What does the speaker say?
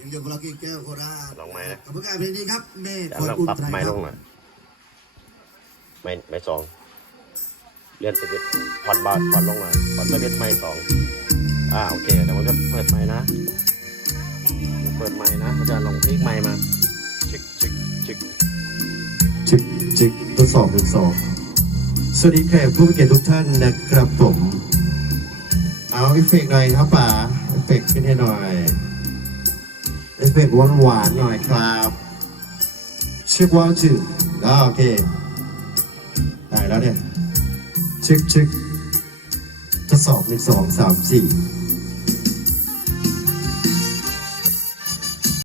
ยังอยู่กับเรากี่แก้วโคราชลองไม้นะขอบคุณการเพลงนี้ครับแม่จะคอยลองอุ่นปรับใจไม้คลรับงหน่อยไม้ไม้สอง เลื่อนสวิตช์ผ่อนบาทผ่อนลงหน่อยผ่อนสวิตช์ไม้สองอ่าโอเคเดี๋ยวผมจะเปิดไม้นะ เปิดไม้นะอาจารย์ลองพลิกไม้มาชิกชิกชิกจึกจึกทดสอบทดสอบสวัสดีแขกผู้มีเกียรติทุกท่านนะครับผม เอาเอฟเฟกต์หน่อยครับป๋าเอฟเฟกต์ขึ้นให้หน่อยเอฟเฟกต์หวานหวานๆหน่อยครับเช็คว่าจึกอ่าโอเคได้แล้วเนี่ย ชึกชึกทดสอบหนึ่งสองสามสี่